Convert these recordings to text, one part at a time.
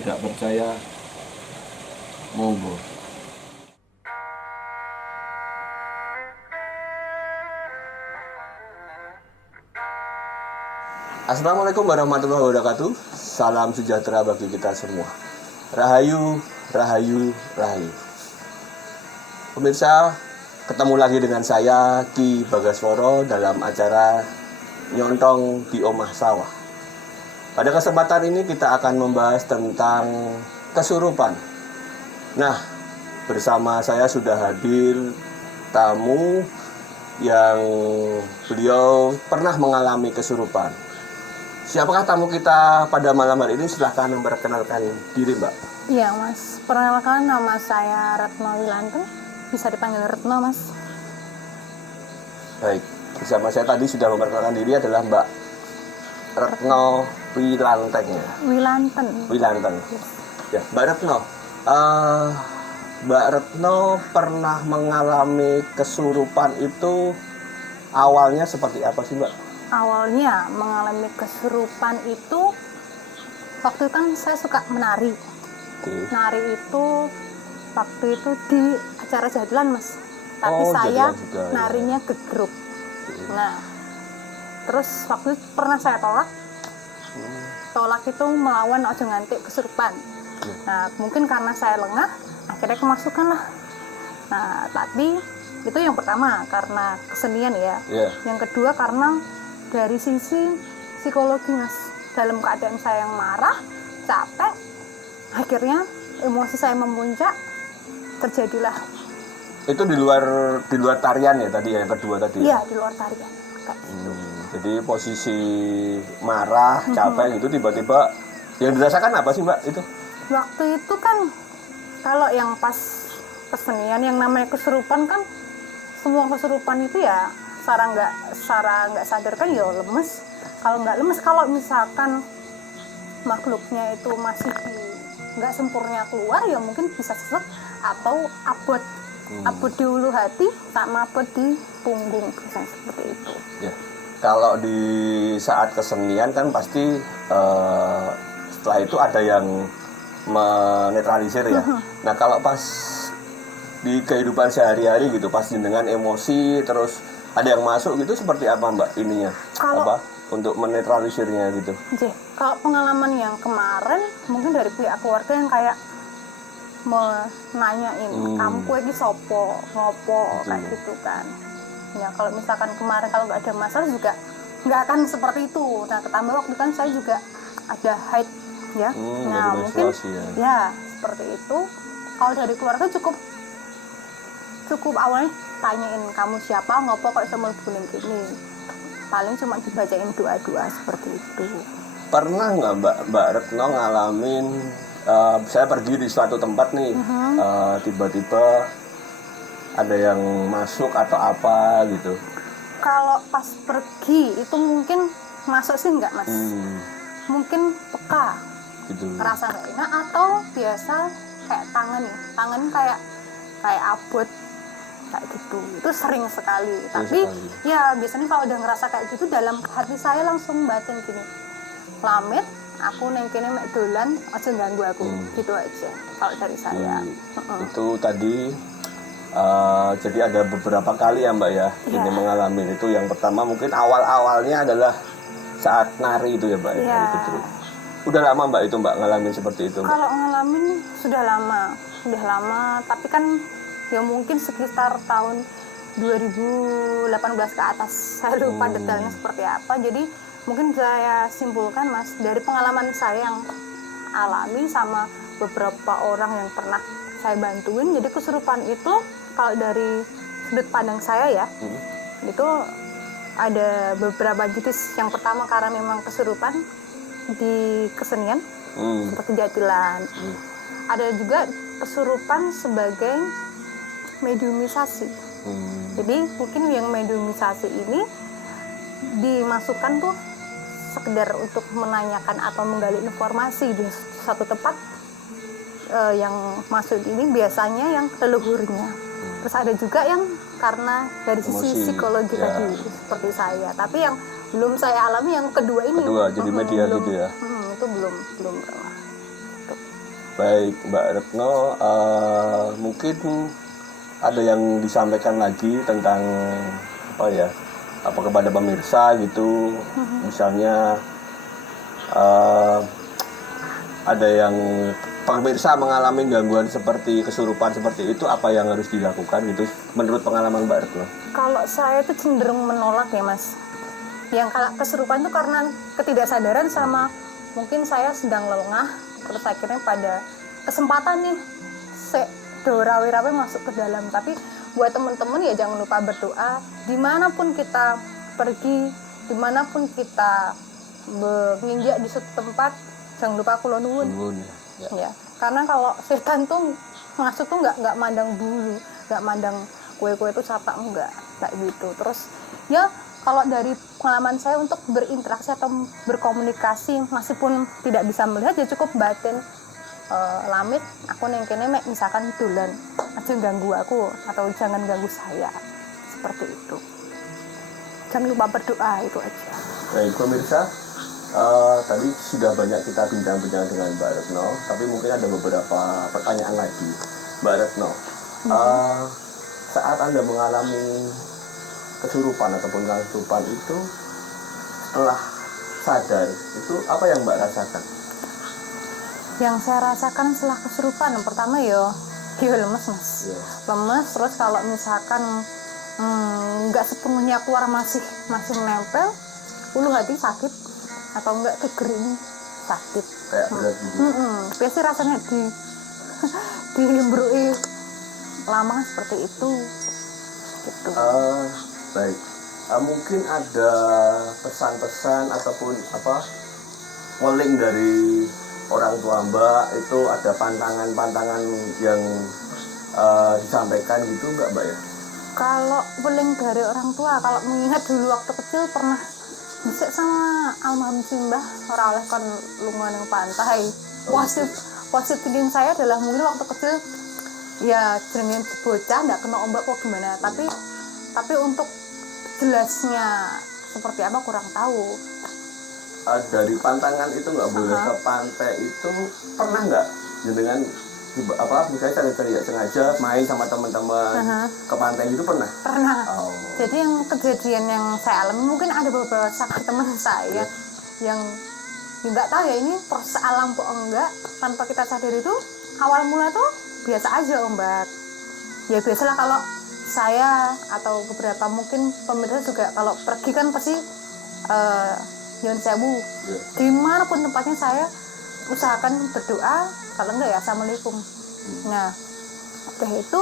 tidak percaya, monggo. Assalamualaikum warahmatullahi wabarakatuh. Salam sejahtera bagi kita semua. Rahayu, rahayu, rahayu. Pemirsa, ketemu lagi dengan saya Ki Bagaswara dalam acara Nyontong di Omah Sawah. Pada kesempatan ini kita akan membahas tentang kesurupan. Nah, bersama saya sudah hadir tamu yang beliau pernah mengalami kesurupan. Siapakah tamu kita pada malam hari ini? Silahkan memperkenalkan diri, Mbak. Iya, Mas. Perkenalkan, nama saya Retno Wilanten. Bisa dipanggil Retno, Mas. Baik, bersama saya tadi sudah memperkenalkan diri adalah Mbak Retno Wilanten. Wilanten. Wilanten. Yes. Ya, Mbak Retno. Mbak Retno pernah mengalami kesurupan itu awalnya seperti apa sih, Mbak? Awalnya mengalami kesurupan itu, waktu itu kan saya suka menari. Oke. Nari itu, waktu itu di acara jadilan, Mas. Tapi Oh, saya jadilan juga, ya. narinya ke grup. Nah, terus waktu itu pernah saya tolak. Tolak itu melawan ojo ngantik kesurupan. Nah, mungkin karena saya lengah, akhirnya kemasukan lah. Nah, tapi itu yang pertama karena kesenian ya. Iya. Yang kedua karena dari sisi psikologi, Mas. Dalam keadaan saya yang marah, capek, akhirnya emosi saya memuncak, terjadilah. Itu di luar tarian ya tadi ya, yang kedua tadi. Iya, di luar tarian. Kayak gitu. Jadi posisi marah, capek gitu tiba-tiba yang dirasakan apa sih, Mbak? Itu? Waktu itu kan kalau yang pas kesenian yang namanya kesurupan kan, semua kesurupan itu ya secara nggak sadar kan ya lemes. Kalau nggak lemes, kalau misalkan makhluknya itu masih nggak sempurna keluar ya mungkin bisa sesek atau abot di ulu hati sama abot di punggung, misalnya seperti itu. Ya. Kalau di saat kesenian kan pasti setelah itu ada yang menetralisir ya. Nah, kalau pas di kehidupan sehari-hari gitu, pas dengan emosi terus ada yang masuk gitu, seperti apa, Mbak, ininya? Kalau Untuk menetralisirnya gitu. Kalau pengalaman yang kemarin mungkin dari pihak keluarga yang kayak menanyain kamu kue ini sopo ngopo kayak gitu kan ya. Kalau misalkan kemarin kalau nggak ada masalah juga nggak akan seperti itu. Nah, ketambah waktu kan saya juga ada haid ya. Nah, mungkin ya seperti itu. Kalau dari keluarga cukup awalnya tanyain kamu siapa, ngopo kok sama bulan gini, paling cuma dibacain doa-doa seperti itu. Pernah nggak Mbak Retno ngalamin saya pergi di suatu tempat nih, tiba-tiba ada yang masuk atau apa gitu? Kalau pas pergi itu mungkin masuk sih enggak, Mas. Mungkin peka Gitu. ngerasa nggak enak atau biasa kayak tangan kayak abot kayak gitu. Itu sering sekali. Tapi ya biasanya kalau udah ngerasa kayak gitu, dalam hati saya langsung batin gini, Lamit, aku neng kene mek dolan, aja ganggu aku. Gitu aja kalau dari saya. Itu tadi jadi ada beberapa kali ya, Mbak ya, ini mengalami itu. Yang pertama mungkin awal-awalnya adalah saat nari itu ya, Mbak. Iya. Gitu. Udah lama, Mbak, itu Mbak ngalamin seperti itu, Mbak? Kalau ngalamin sudah lama, tapi kan ya mungkin sekitar tahun 2018 ke atas. Saya lupa detailnya seperti apa. Jadi mungkin saya simpulkan, Mas, dari pengalaman saya yang alami sama beberapa orang yang pernah saya bantuin. Jadi kesurupan itu kalau dari sudut pandang saya ya, itu ada beberapa jenis. Yang pertama karena memang kesurupan di kesenian seperti jatilan. Ada juga kesurupan sebagai mediumisasi. Jadi mungkin yang mediumisasi ini dimasukkan tuh sekedar untuk menanyakan atau menggali informasi di satu tempat. Yang masuk ini biasanya yang leluhurnya. Terus ada juga yang karena dari sisi psikologi tadi seperti saya. Tapi yang belum saya alami yang kedua ini. Jadi media gitu ya? Itu belum pernah. Baik Mbak Retno, mungkin ada yang disampaikan lagi tentang apa kepada pemirsa gitu, misalnya ada yang pemirsa mengalami gangguan seperti kesurupan seperti itu, apa yang harus dilakukan gitu menurut pengalaman Mbak Retno? Kalau saya itu cenderung menolak ya Mas. Yang kalau kesurupan itu karena ketidaksadaran sama mungkin saya sedang lengah, terus akhirnya pada kesempatan nih rawe-rawe masuk ke dalam. Tapi buat teman-teman ya jangan lupa berdoa dimanapun kita pergi, dimanapun kita menginjak di suatu tempat, jangan lupa kula nuwun. Ya. Karena kalau setan tuh masuk tuh nggak mandang bulu, nggak mandang kue-kue itu siapa, enggak kayak gitu. Terus ya kalau dari pengalaman saya untuk berinteraksi atau berkomunikasi meskipun tidak bisa melihat ya cukup batin, lamit aku neng kene mek misalkan dolan aja ganggu aku atau jangan ganggu saya, seperti itu. Jangan lupa berdoa, itu aja. Baik pemirsa, tadi sudah banyak kita bincang-bincang dengan Mbak Retno, tapi mungkin ada beberapa pertanyaan lagi. Mbak Retno, saat Anda mengalami kesurupan ataupun kesurupan itu, setelah sadar itu apa yang Mbak rasakan? Yang saya rasakan setelah kesurupan, yang pertama lemes Mas. Lemes, terus kalau misalkan nggak sepenuhnya keluar masih nempel, ulu hati sakit atau enggak kegering sakit. Kayak berat gitu. Biasanya rasanya dilimbrui lama seperti itu. Gitu. Baik. Mungkin ada pesan-pesan ataupun polling dari orang tua Mbak, itu ada pantangan-pantangan yang disampaikan gitu Mbak ya? Kalau polling dari orang tua, kalau mengingat dulu waktu kecil pernah bisa sama almarhum simbah ora oleh kon lunga ning pantai. Positif thinking saya adalah mungkin waktu kecil ya jenenge bocah ndak kena ombak kok gimana, tapi untuk jelasnya seperti apa kurang tahu. Dari pantangan itu nggak boleh ke pantai itu pernah nggak dengan misalnya cari-cari ya sengaja main sama teman-teman ke pantai itu pernah? Jadi yang kejadian yang saya alami mungkin ada beberapa saksi teman saya yang nggak tahu ya ini proses alam kok enggak, tanpa kita sadar itu awal mula tuh biasa aja ombak ya. Biasalah kalau saya atau beberapa mungkin pemirsa juga kalau pergi kan pasti nyuwun sewu dimanapun tempatnya saya usahakan berdoa, kalau enggak ya assalamualaikum. Nah udah itu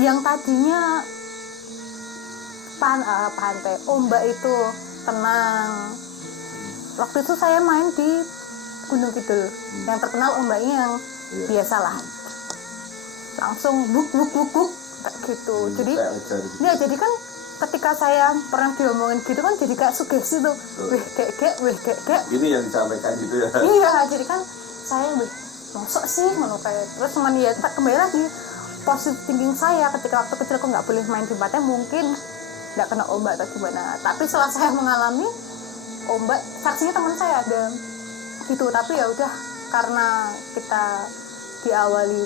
yang tadinya pantai ombak itu tenang, waktu itu saya main di Gunung Kidul yang terkenal ombaknya yang biasalah langsung buk kayak gitu. Jadi kan ketika saya pernah diomongin gitu kan jadi kayak sugesti tuh, weh kek ini yang disampaikan gitu ya. Iya, jadi kan saya masuk sih ngono kayak. Terus cuman ya kembali lagi positive thinking saya ketika waktu kecil aku nggak boleh main di pantai, mungkin nggak kena ombak atau gimana. Tapi setelah saya mengalami ombak, saksinya teman saya ada gitu. Tapi ya udah, karena kita diawali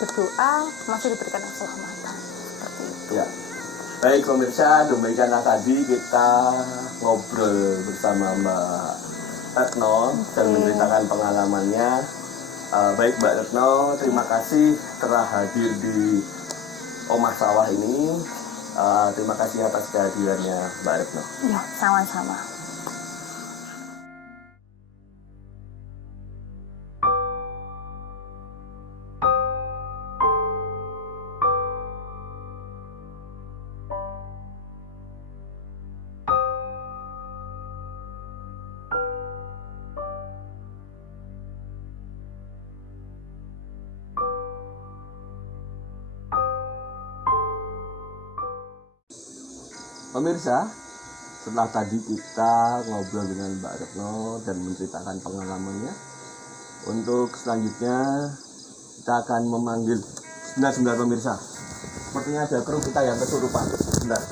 berdoa masih diberikan keselamatan seperti itu. Ya. Baik pemirsa, demikianlah tadi kita ngobrol bersama Mbak Retno dan menceritakan pengalamannya. Baik Mbak Retno, terima kasih telah hadir di Omah Sawah ini. Terima kasih atas kehadirannya Mbak Retno. Ya, sama-sama. Pemirsa, setelah tadi kita ngobrol dengan Mbak Retno dan menceritakan pengalamannya, untuk selanjutnya kita akan memanggil sebentar pemirsa. Sepertinya ada kru kita yang kesurupan. Sebentar.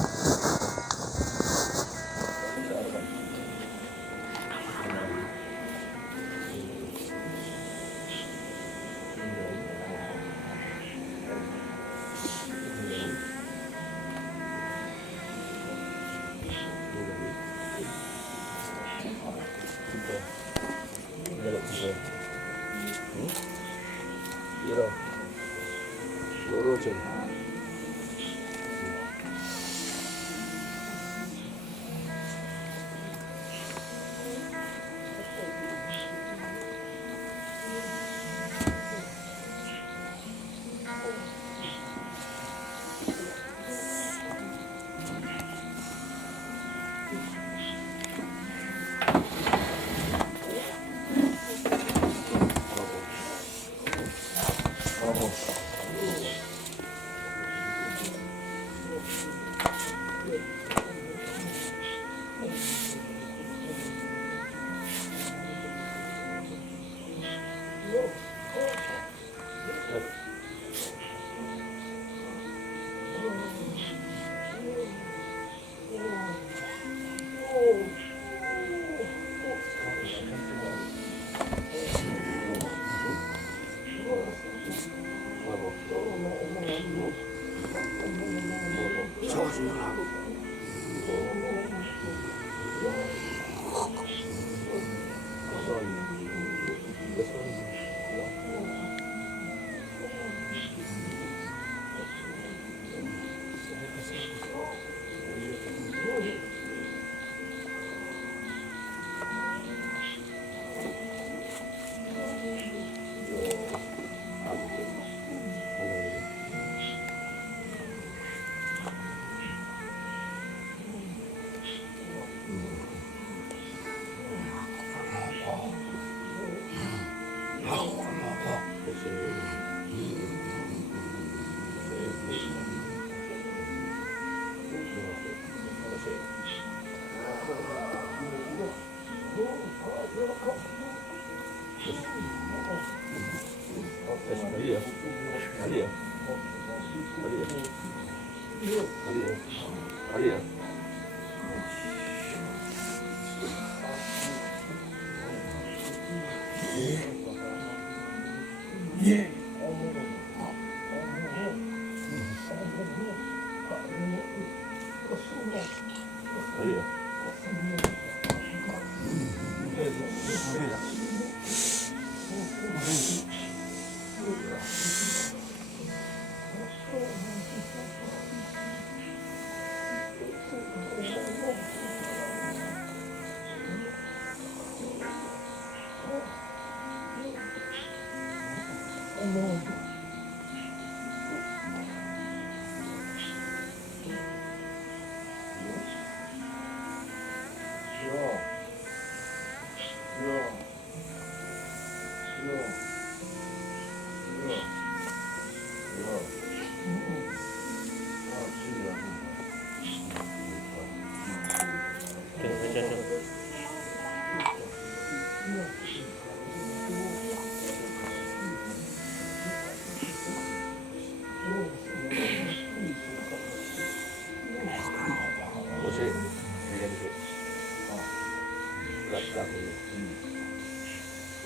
Iya. Lurusin.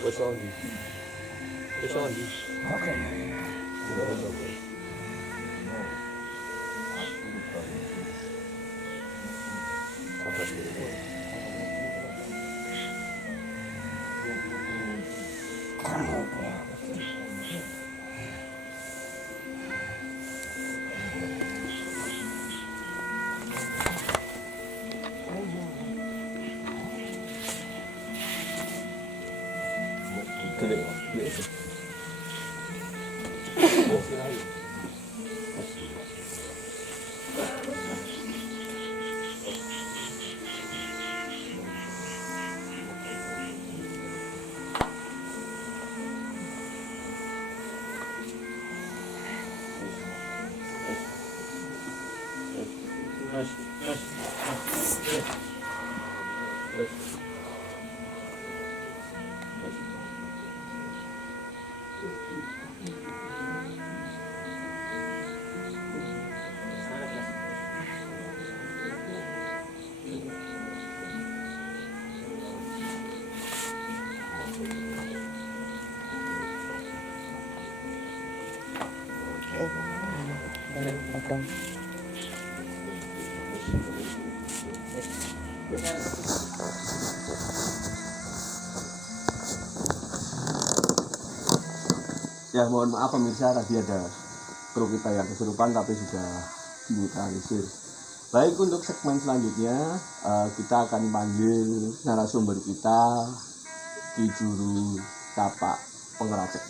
What's on you? What's on you? Okay. Ya mohon maaf pemirsa, tadi ada kru kita yang kesurupan tapi sudah dinetralisir. Baik, untuk segmen selanjutnya kita akan panggil narasumber kita, Ki Juru Tapak Pengeracek.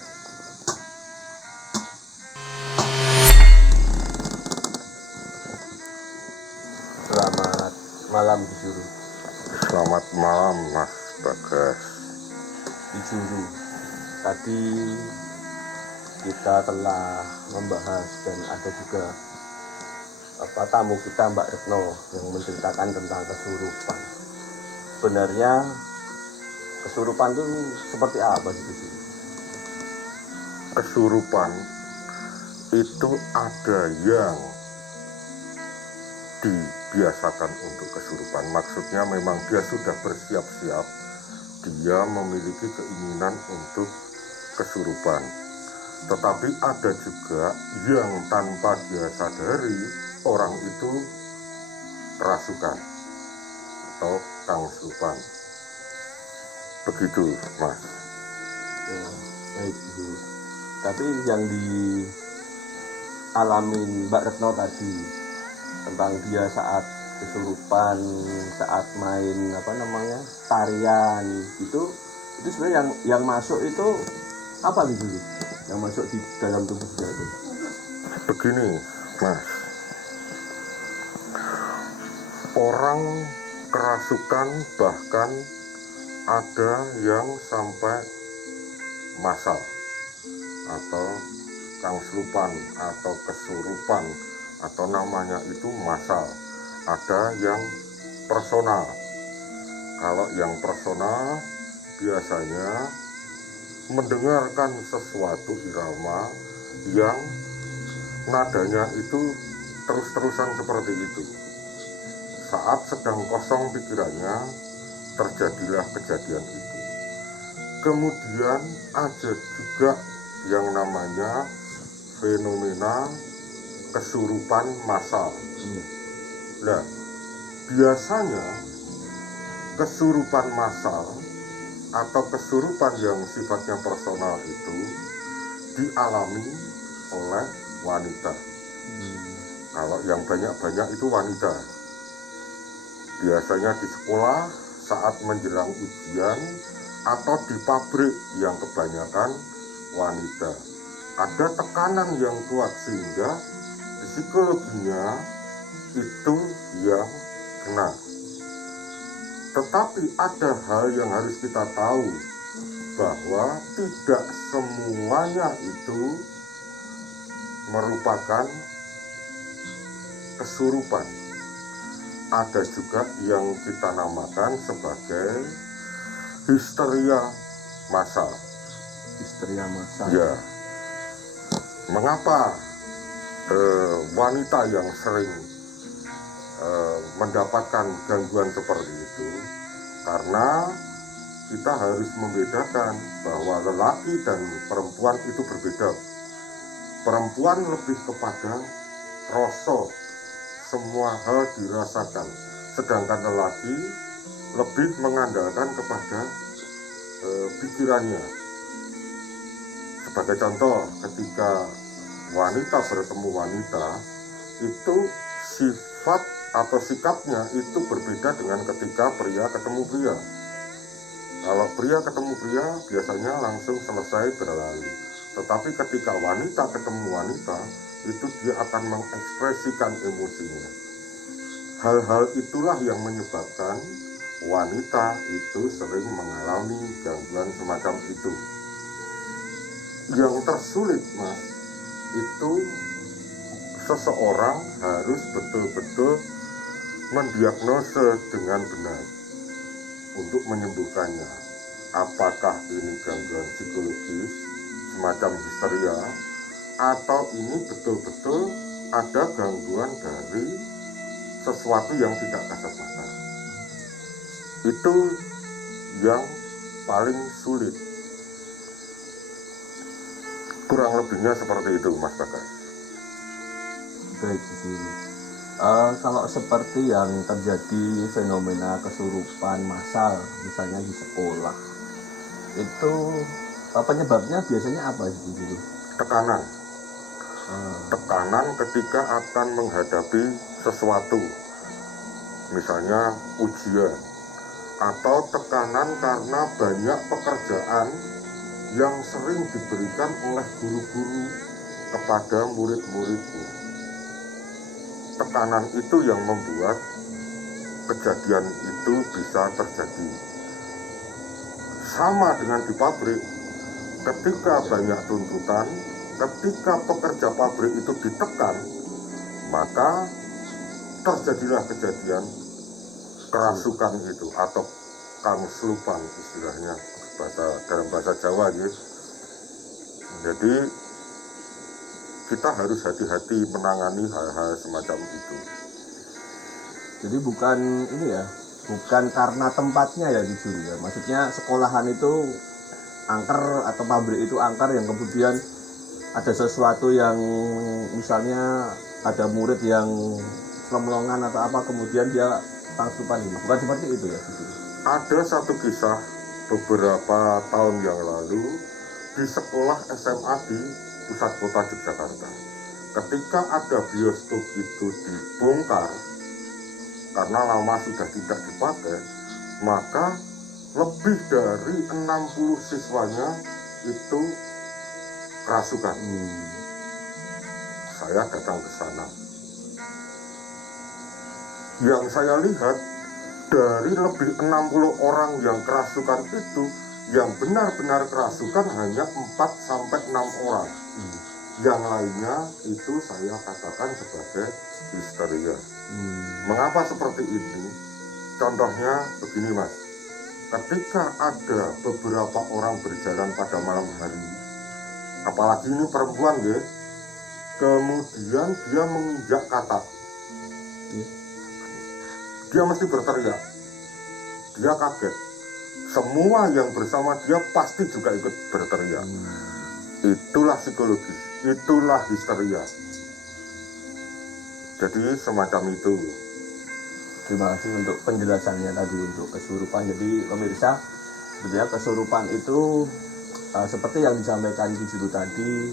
Selamat malam Ki Juru. Selamat malam Mas Bagas. Ki Juru, tadi kita telah membahas dan ada juga tamu kita Mbak Retno yang menceritakan tentang kesurupan. Sebenarnya kesurupan itu seperti apa sih Ki Juru? Kesurupan itu ada yang dibiasakan untuk kesurupan. Maksudnya memang dia sudah bersiap-siap, dia memiliki keinginan untuk kesurupan. Tetapi ada juga yang tanpa dia sadari orang itu kerasukan atau kangsupan. Begitu Mas. Ya, baik Bu. Tapi yang dialamin Mbak Retno tadi tentang dia saat kesurupan, saat main tarian itu sebenarnya yang masuk itu apa gitu? Yang masuk di dalam tubuh dia itu? Begini Mas, orang kerasukan bahkan ada yang sampai masal atau kangsupan atau kesurupan atau namanya itu masal. Ada yang personal. Kalau yang personal biasanya mendengarkan sesuatu irama yang nadanya itu terus-terusan seperti itu. Saat sedang kosong pikirannya, terjadilah kejadian itu. Kemudian ada juga yang namanya fenomena kesurupan massal. Nah, biasanya kesurupan massal atau kesurupan yang sifatnya personal itu dialami oleh wanita. Kalau yang banyak-banyak itu wanita. Biasanya di sekolah saat menjelang ujian atau di pabrik yang kebanyakan wanita. Ada tekanan yang kuat sehingga psikologinya itu yang kena. Tetapi ada hal yang harus kita tahu, bahwa tidak semuanya itu merupakan kesurupan. Ada juga yang kita namakan sebagai histeria massal. Histeria massal. Ya, mengapa wanita yang sering mendapatkan gangguan seperti itu? Karena kita harus membedakan bahwa lelaki dan perempuan itu berbeda. Perempuan lebih kepada rasa, semua hal dirasakan, sedangkan lelaki lebih mengandalkan kepada pikirannya. Sebagai contoh, ketika wanita bertemu wanita, itu sifat atau sikapnya itu berbeda dengan ketika pria ketemu pria. Kalau pria ketemu pria biasanya langsung selesai berlalu. Tetapi ketika wanita ketemu wanita, itu dia akan mengekspresikan emosinya. Hal-hal itulah yang menyebabkan wanita itu sering mengalami gangguan semacam itu. Yang tersulit Mas, itu seseorang harus betul-betul mendiagnosa dengan benar untuk menyembuhkannya. Apakah ini gangguan psikologis semacam histeria, atau ini betul-betul ada gangguan dari sesuatu yang tidak kasat mata. Itu yang paling sulit. Kurang lebihnya seperti itu Mas Bagas. Baik, Guru. Kalau seperti yang terjadi fenomena kesurupan massal, misalnya di sekolah, itu penyebabnya biasanya apa itu? Tekanan. Tekanan ketika akan menghadapi sesuatu, misalnya ujian, atau tekanan karena banyak pekerjaan yang sering diberikan oleh guru-guru kepada murid-muridnya. Tekanan itu yang membuat kejadian itu bisa terjadi. Sama dengan di pabrik, ketika banyak tuntutan, ketika pekerja pabrik itu ditekan, maka terjadilah kejadian kerasukan itu atau kangslupan istilahnya dalam bahasa Jawa gitu. Jadi kita harus hati-hati menangani hal-hal semacam itu. Jadi bukan ini ya, bukan karena tempatnya ya jujur ya. Maksudnya sekolahan itu angker atau pabrik itu angker yang kemudian ada sesuatu yang misalnya ada murid yang selongan atau apa kemudian dia tangsupan ini. Bukan seperti itu ya jujur. Ada satu kisah beberapa tahun yang lalu di sekolah SMA di pusat kota Yogyakarta. Ketika ada bioskop itu dibongkar karena lama sudah tidak dipakai, maka lebih dari 60 siswanya itu kerasukan. Saya datang ke sana. Yang saya lihat dari lebih 60 orang yang kerasukan itu, yang benar-benar kerasukan hanya 4-6 orang. Yang lainnya itu saya katakan sebagai histeria. Mengapa seperti ini? Contohnya begini Mas, ketika ada beberapa orang berjalan pada malam hari, apalagi ini perempuan ya, kemudian dia menginjak katak, dia mesti berteriak, dia kaget, semua yang bersama dia pasti juga ikut berteriak. Itulah psikologis, itulah histeria. Jadi semacam itu. Terima kasih untuk penjelasannya tadi untuk kesurupan. Jadi pemirsa, sebenarnya kesurupan itu seperti yang disampaikan di judul tadi,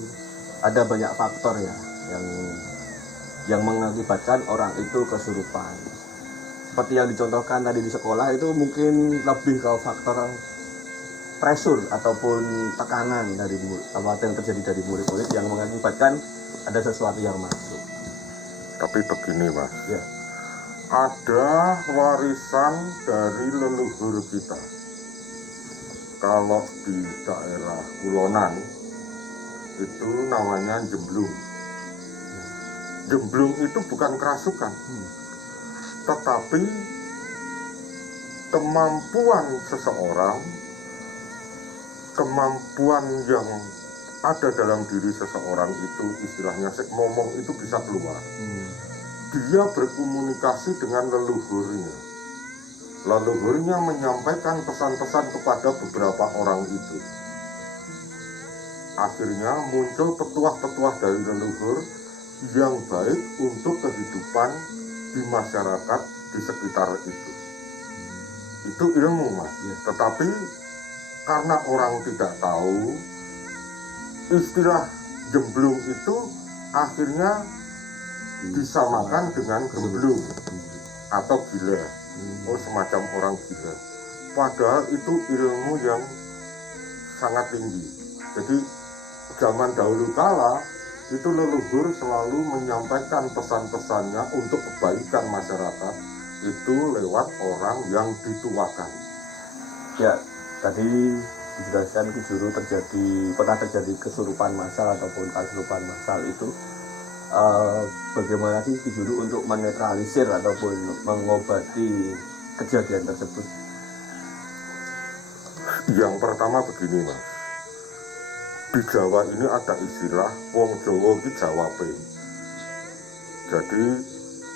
ada banyak faktor ya yang mengakibatkan orang itu kesurupan. Seperti yang dicontohkan tadi di sekolah itu mungkin lebih ke faktor pressure ataupun tekanan dari apa yang terjadi dari murid-murid yang mengakibatkan ada sesuatu yang masuk. Tapi begini Mas, Ya. ada warisan dari leluhur kita. Kalau di daerah Kulonan itu namanya jemblung. Jemblung itu bukan kerasukan, tetapi kemampuan seseorang, kemampuan yang ada dalam diri seseorang itu, istilahnya ngomong itu bisa keluar. Dia berkomunikasi dengan leluhurnya. Leluhurnya menyampaikan pesan-pesan kepada beberapa orang itu. Akhirnya muncul petuah-petuah dari leluhur yang baik untuk kehidupan di masyarakat di sekitar itu. Itu ilmu Mas. Tetapi karena orang tidak tahu, istilah jemblung itu akhirnya disamakan dengan gemblung atau gila. Oh, semacam orang gila. Padahal itu ilmu yang sangat tinggi. Jadi zaman dahulu kala itu leluhur selalu menyampaikan pesan-pesannya untuk kebaikan masyarakat itu lewat orang yang dituakan. Ya, tadi dijelaskan Ki Juru pernah terjadi kesurupan massal ataupun kesurupan massal itu bagaimana sih Ki Juru untuk menetralisir ataupun mengobati kejadian tersebut? Yang pertama begini Mas, di Jawa ini ada istilah wong Jawa ki jawabe. Jadi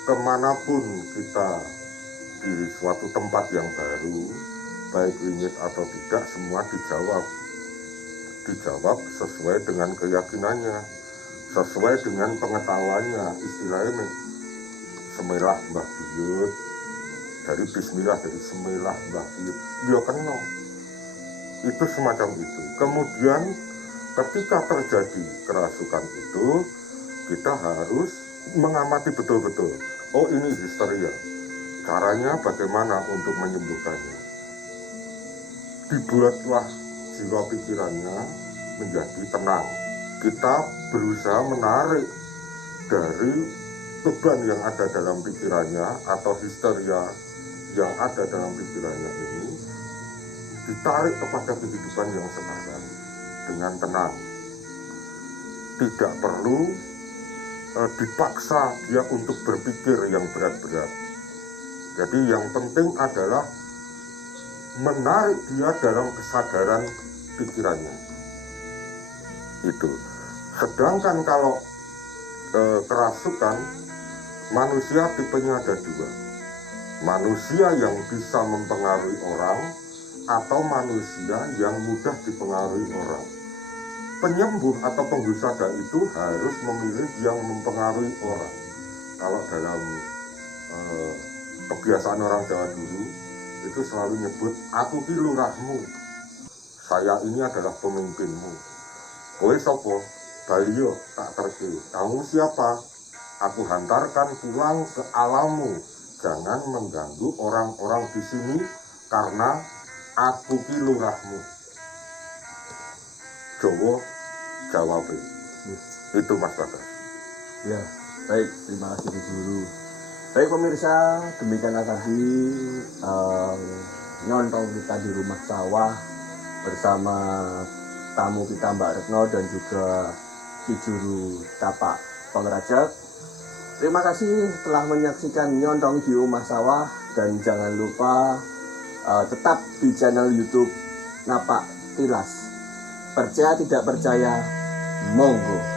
kemanapun kita di suatu tempat yang baru, baik wingit atau tidak, semua dijawab sesuai dengan keyakinannya, sesuai dengan pengetahuannya. Istilahnya semelah Mbah Buyut, dari bismillah, dari semelah Mbah Buyut, dia kenal. Itu semacam itu. Kemudian ketika terjadi kerasukan itu, kita harus mengamati betul-betul. Oh, ini histeria. Caranya bagaimana untuk menyembuhkannya? Dibuatlah jiwa pikirannya menjadi tenang. Kita berusaha menarik dari beban yang ada dalam pikirannya atau histeria yang ada dalam pikirannya ini, ditarik kepada kehidupan yang sekarang dengan tenang. Tidak perlu dipaksa dia untuk berpikir yang berat-berat. Jadi yang penting adalah menarik dia dalam kesadaran pikirannya. Itu. Sedangkan kalau kerasukan, manusia tipenya ada dua. Manusia yang bisa mempengaruhi orang atau manusia yang mudah dipengaruhi orang. Penyembuh atau penggusada itu harus memilih yang mempengaruhi orang. Kalau dalam kebiasaan orang Jawa dulu itu selalu nyebut, aku ki lurahmu, saya ini adalah pemimpinmu. Kowe sopo? Balio tak terke. Kamu siapa? Aku hantarkan pulang ke alammu. Jangan mengganggu orang-orang di sini karena aku ki lurahmu. Jawa jawab. Itu Mas Bagas. Ya, baik, terima kasih Bu Guru. Baik pemirsa, demikianlah tadi nyontong kita di rumah sawah bersama tamu kita Mbak Retno dan juga Ki Juru Tapak Pengrajak. Terima kasih telah menyaksikan nyontong di rumah sawah dan jangan lupa tetap di channel YouTube Napak Tilas. Percaya tidak percaya, monggo.